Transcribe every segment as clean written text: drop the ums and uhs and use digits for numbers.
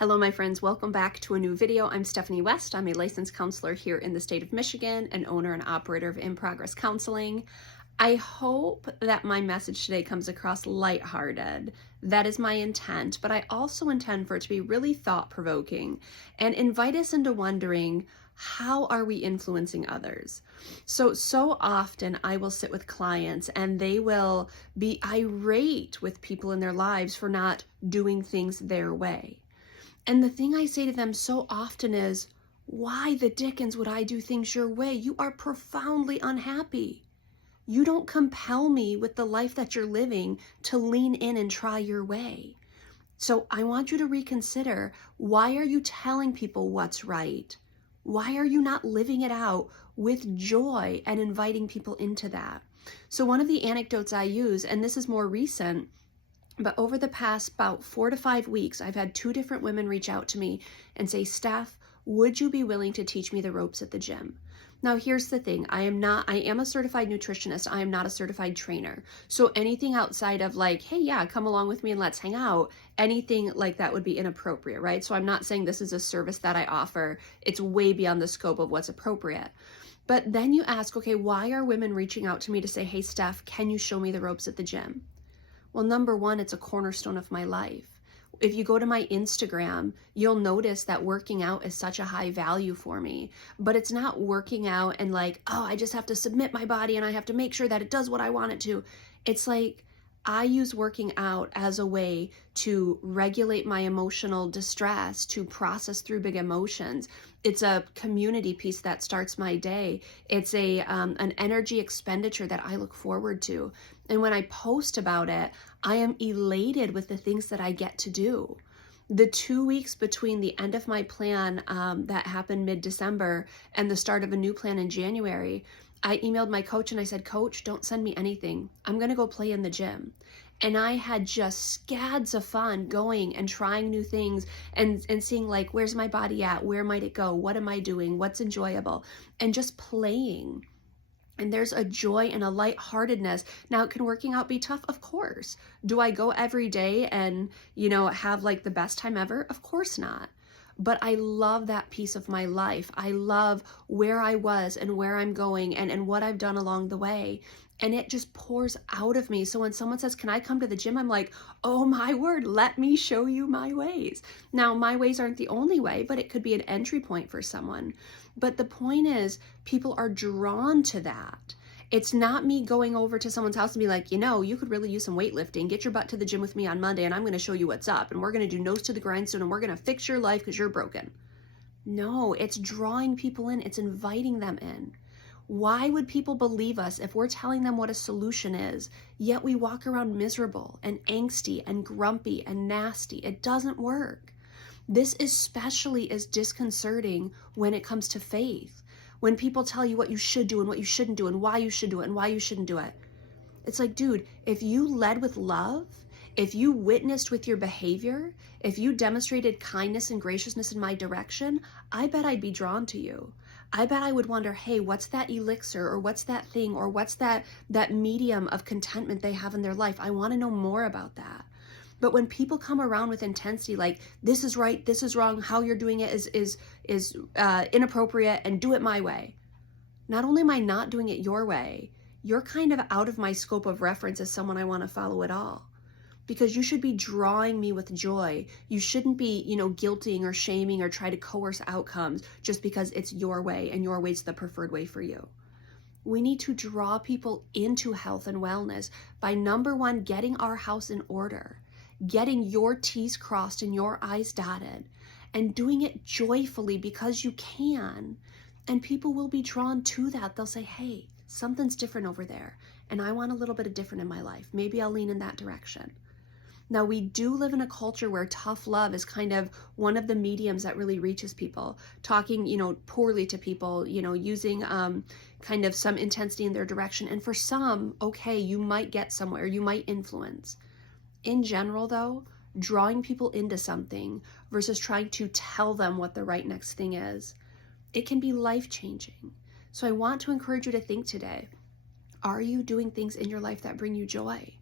Hello, my friends. Welcome back to a new video. I'm Stephanie West. I'm a licensed counselor here in the state of Michigan and owner and operator of In Progress Counseling. I hope that my message today comes across lighthearted. That is my intent, but I also intend for it to be really thought-provoking and invite us into wondering, how are we influencing others? So often I will sit with clients and they will be irate with people in their lives for not doing things their way. And the thing I say to them so often is, why the dickens would I do things your way? You are profoundly unhappy. You don't compel me with the life that you're living to lean in and try your way. So I want you to reconsider, why are you telling people what's right? Why are you not living it out with joy and inviting people into that? So one of the anecdotes I use, and this is more recent, but over the past about 4 to 5 weeks, I've had 2 different women reach out to me and say, Steph, would you be willing to teach me the ropes at the gym? Now, here's the thing. I am a certified nutritionist. I am not a certified trainer. So anything outside of like, hey, yeah, come along with me and let's hang out, anything like that would be inappropriate, right? So I'm not saying this is a service that I offer. It's way beyond the scope of what's appropriate. But then you ask, okay, why are women reaching out to me to say, hey, Steph, can you show me the ropes at the gym? Well, number one, it's a cornerstone of my life. If you go to my Instagram, you'll notice that working out is such a high value for me, but it's not working out and like, oh, I just have to submit my body and I have to make sure that it does what I want it to. It's like, I use working out as a way to regulate my emotional distress, to process through big emotions. It's a community piece that starts my day. It's an energy expenditure that I look forward to. And when I post about it, I am elated with the things that I get to do. The 2 weeks between the end of my plan that happened mid-December and the start of a new plan in January, I emailed my coach and I said, Coach, don't send me anything. I'm going to go play in the gym. And I had just scads of fun going and trying new things and seeing like, where's my body at? Where might it go? What am I doing? What's enjoyable? And just playing. And there's a joy and a lightheartedness. Now, can working out be tough? Of course. Do I go every day and, have like the best time ever? Of course not. But I love that piece of my life. I love where I was and where I'm going and what I've done along the way. And it just pours out of me. So when someone says, can I come to the gym? I'm like, oh my word, let me show you my ways. Now, my ways aren't the only way, but it could be an entry point for someone. But the point is, people are drawn to that. It's not me going over to someone's house and be like, you could really use some weightlifting. Get your butt to the gym with me on Monday and I'm going to show you what's up. And we're going to do nose to the grindstone and we're going to fix your life because you're broken. No, it's drawing people in. It's inviting them in. Why would people believe us if we're telling them what a solution is, yet we walk around miserable and angsty and grumpy and nasty? It doesn't work. This especially is disconcerting when it comes to faith. When people tell you what you should do and what you shouldn't do and why you should do it and why you shouldn't do it. It's like, dude, if you led with love, if you witnessed with your behavior, if you demonstrated kindness and graciousness in my direction, I bet I'd be drawn to you. I bet I would wonder, hey, what's that elixir or what's that thing or what's that medium of contentment they have in their life? I want to know more about that. But when people come around with intensity, like this is right, this is wrong, how you're doing it is inappropriate, and do it my way. Not only am I not doing it your way, you're kind of out of my scope of reference as someone I want to follow at all. Because you should be drawing me with joy. You shouldn't be, guilting or shaming or try to coerce outcomes just because it's your way and your way's the preferred way for you. We need to draw people into health and wellness by, number one, getting our house in order, getting your T's crossed and your I's dotted, and doing it joyfully because you can. And people will be drawn to that. They'll say, hey, something's different over there, and I want a little bit of different in my life. Maybe I'll lean in that direction. Now, we do live in a culture where tough love is kind of one of the mediums that really reaches people, talking, poorly to people, using kind of some intensity in their direction. And for some, okay, you might get somewhere, you might influence. In general, though, drawing people into something versus trying to tell them what the right next thing is, it can be life-changing. So I want to encourage you to think today, are you doing things in your life that bring you joy?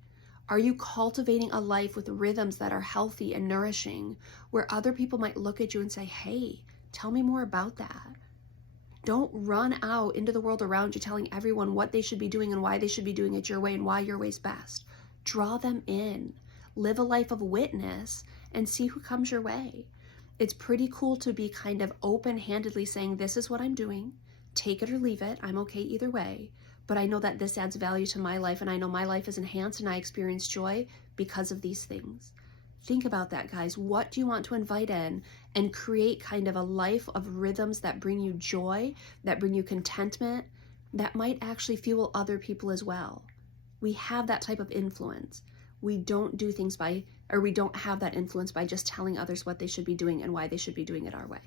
Are you cultivating a life with rhythms that are healthy and nourishing, where other people might look at you and say, hey, tell me more about that? Don't run out into the world around you telling everyone what they should be doing and why they should be doing it your way and why your way's best. Draw them in. Live a life of witness and see who comes your way. It's pretty cool to be kind of open-handedly saying, this is what I'm doing. Take it or leave it. I'm okay either way. But I know that this adds value to my life, and I know my life is enhanced and I experience joy because of these things. Think about that, guys. What do you want to invite in and create kind of a life of rhythms that bring you joy, that bring you contentment, that might actually fuel other people as well? We have that type of influence. We don't do things we don't have that influence by just telling others what they should be doing and why they should be doing it our way.